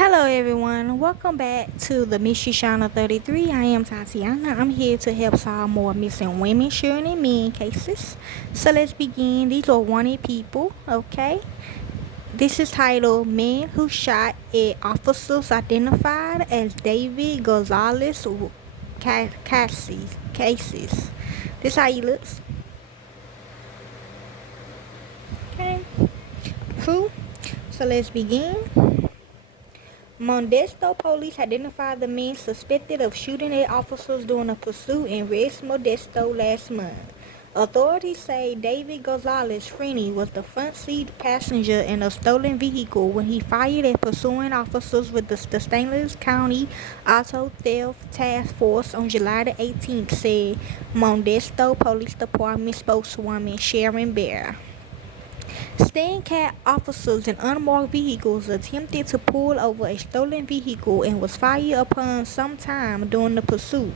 Hello everyone, welcome back to the Mystery Channel 33. I am Tatiana. I'm here to help solve more missing women, children, and men cases. So let's begin. These are wanted people, okay? This is titled Men Who Shot at Officers Identified as David Gonzalez Cases. This how he looks. Okay. Who? So let's begin. Modesto police identified the men suspected of shooting at officers during a pursuit in West Modesto last month. Authorities say David Gonzalez Freeney was the front seat passenger in a stolen vehicle when he fired at pursuing officers with the Stanley County Auto Theft Task Force on July the 18th, said Modesto Police Department spokeswoman Sharon Bear. Stand-cat officers in unmarked vehicles attempted to pull over a stolen vehicle and was fired upon sometime during the pursuit.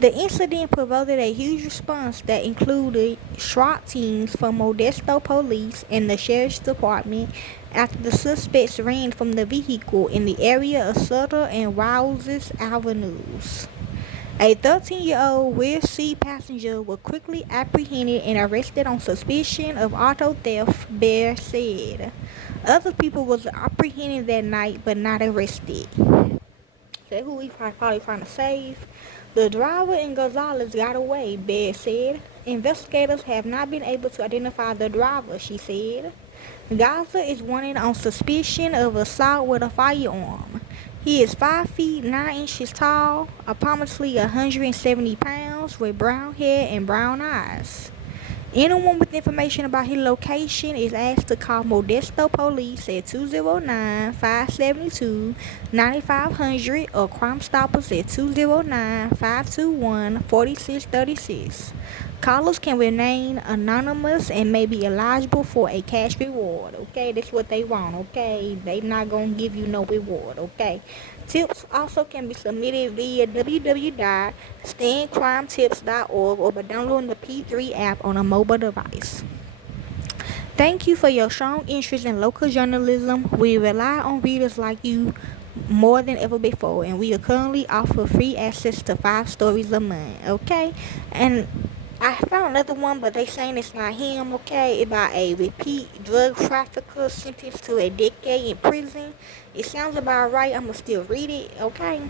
The incident provoked a huge response that included SWAT teams from Modesto Police and the Sheriff's Department after the suspects ran from the vehicle in the area of Sutter and Rouses Avenues. A 13-year-old rear seat passenger was quickly apprehended and arrested on suspicion of auto theft, Bear said. Other people was apprehended that night but not arrested. So who we probably trying to save? The driver and Gonzalez got away, Bear said. Investigators have not been able to identify the driver, she said. Garza is wanted on suspicion of assault with a firearm. He is 5 feet 9 inches tall, approximately 170 pounds, with brown hair and brown eyes. Anyone with information about his location is asked to call Modesto Police at 209-572-9500 or Crime Stoppers at 209-521-4636. Callers can remain anonymous and may be eligible for a cash reward. Okay, that's what they want. Okay, they not gonna give you no reward. Okay, tips also can be submitted via www.standcrimetips.org or by downloading the P3 app on a mobile device. Thank you for your strong interest in local journalism. We rely on readers like you more than ever before, and we currently offer free access to 5 stories a month. Okay, and I found another one, but they saying it's not him, okay? About a repeat drug trafficker sentenced to a decade in prison. It sounds about right. I'm going to still read it, okay?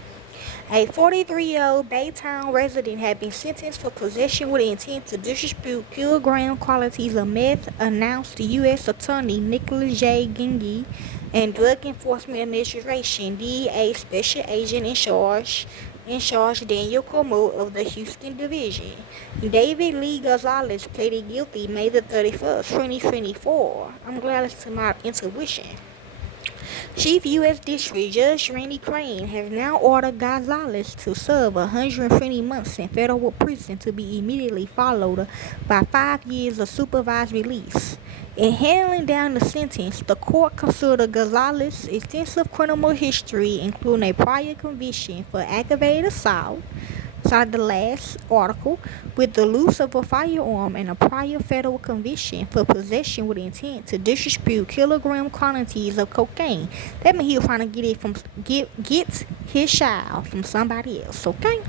A 43-year-old Baytown resident had been sentenced for possession with intent to distribute kilogram quantities of meth, announced the U.S. Attorney Nicholas J. Gingy and Drug Enforcement Administration DEA Special Agent in charge Daniel Como of the Houston Division. David Lee Gonzalez pleaded guilty May the 31st, 2024. I'm glad it's to my intuition. Chief U.S. District Judge Randy Crane has now ordered Gonzalez to serve 120 months in federal prison to be immediately followed by 5 years of supervised release. In handing down the sentence, the court considered Gonzalez's extensive criminal history, including a prior conviction for aggravated assault, cited the last article, with the use of a firearm and a prior federal conviction for possession with intent to distribute kilogram quantities of cocaine. That means he was trying to get his child from somebody else, okay?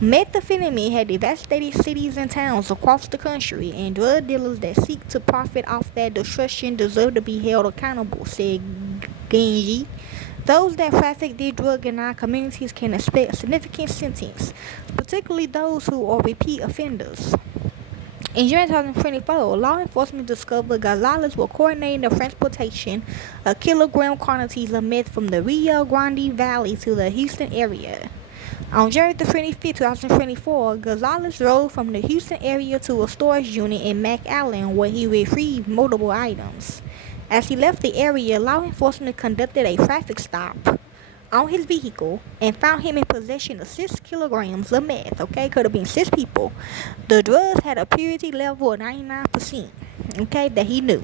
Methamphetamine had devastated cities and towns across the country, and drug dealers that seek to profit off that destruction deserve to be held accountable, said Genji. Those that traffic this drug in our communities can expect a significant sentence, particularly those who are repeat offenders. In June 2024, law enforcement discovered Gonzalez was coordinating the transportation of kilogram quantities of meth from the Rio Grande Valley to the Houston area. On January 25, 2024, Gonzalez drove from the Houston area to a storage unit in McAllen where he retrieved multiple items. As he left the area, law enforcement conducted a traffic stop on his vehicle and found him in possession of 6 kilograms of meth. Okay, could have been 6 people. The drugs had a purity level of 99%. Okay, that he knew.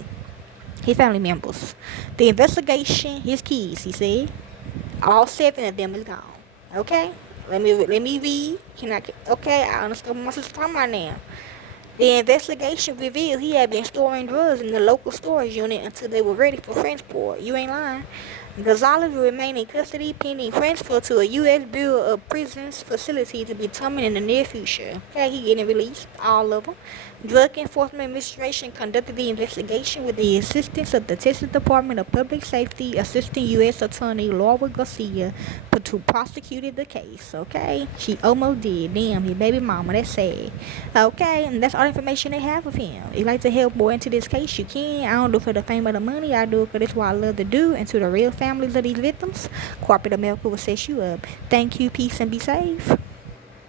His family members. The investigation, his kids, he said, all 7 of them is gone. Okay, let me read. Okay, I understand what my sister's talking about now. The investigation revealed he had been storing drugs in the local storage unit until they were ready for transport. You ain't lying. Gonzalez will remain in custody pending transfer to a U.S. Bureau of Prisons facility to be determined in the near future. Okay, he getting released, all of them. Drug Enforcement Administration conducted the investigation with the assistance of the Texas Department of Public Safety, Assistant U.S. Attorney Laura Garcia, to prosecute the case. Okay, she almost did. Damn, his baby mama. That's sad. Okay, and that's all the information they have of him. If you like to help more into this case, you can. I don't do it for the fame or the money. I do it because that's what I love to do. And to the real families of these victims, corporate America will set you up. Thank you, peace, and be safe.